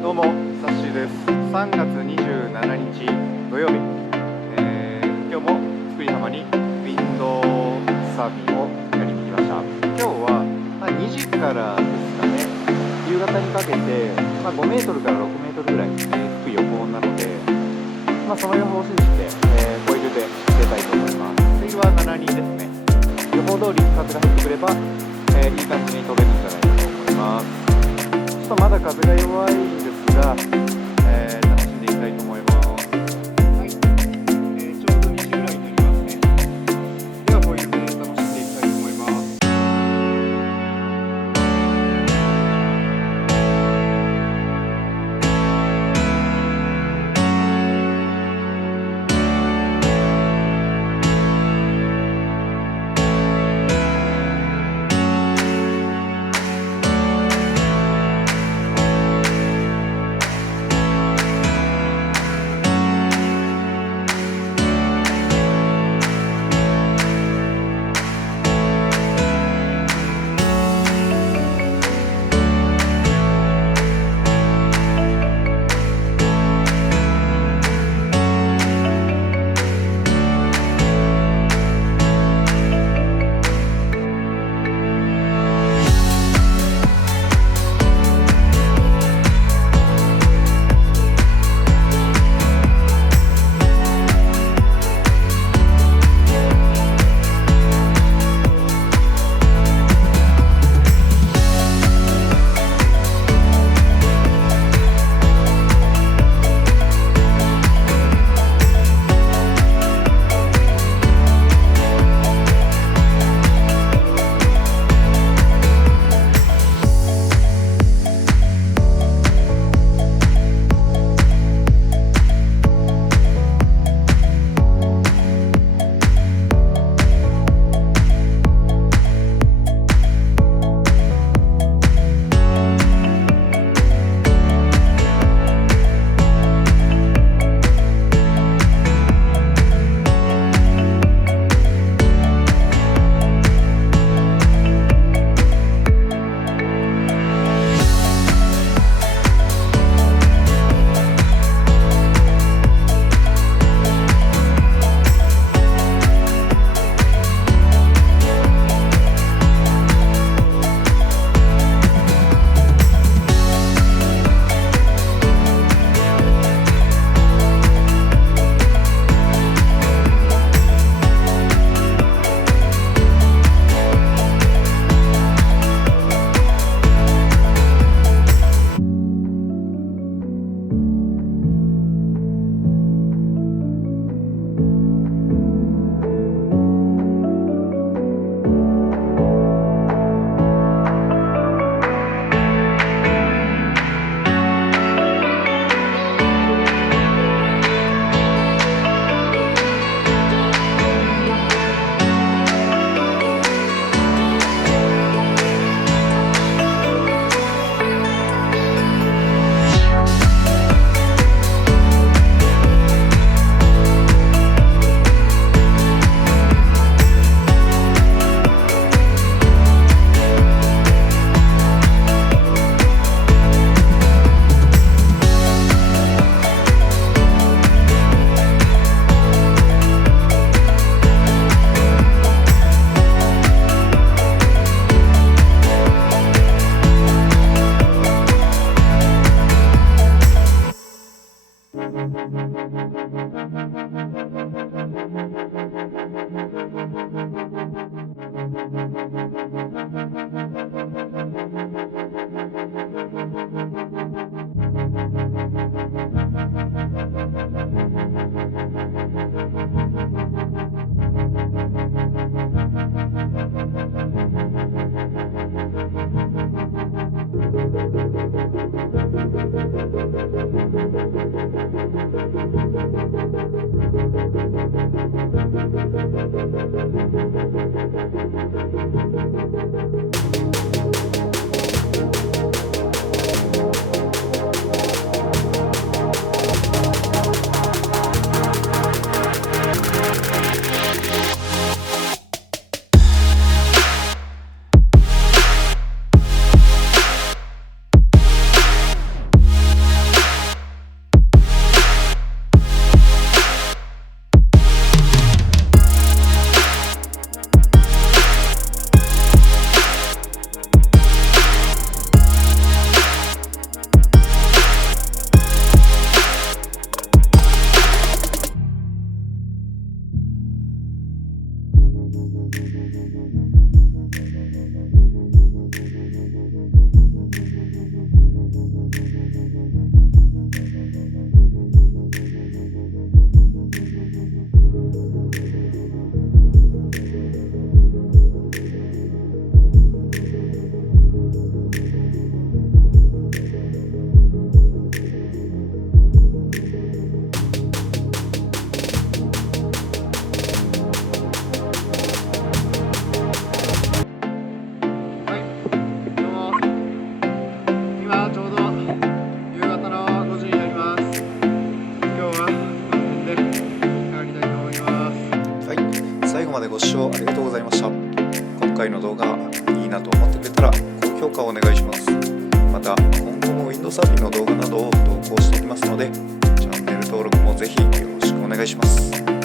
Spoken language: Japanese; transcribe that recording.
どうも、さっしーです。3月27日土曜日、今日も津久井浜にウィンドサーフィンをやりに来ました。今日は、2時からですかね、夕方にかけて、5メートルから6メートルぐらい、吹く予報なので、その予報を信じて、フォイルで出たいと思います。水は7人ですね。予報通り風が入ってくれば、いい感じに飛べるんじゃないかと思います。ちょっとまだ風が弱いんですが、楽しんでいきたいと思います。はい、ちょうど2時ぐらいになりますね。ではフォイルで楽しんでいきたいと思います。後までご視聴ありがとうございました。今回の動画いいなと思ってくれたら高評価をお願いします。また今後もウィンドサーフィンの動画などを投稿していきますので、チャンネル登録もぜひよろしくお願いします。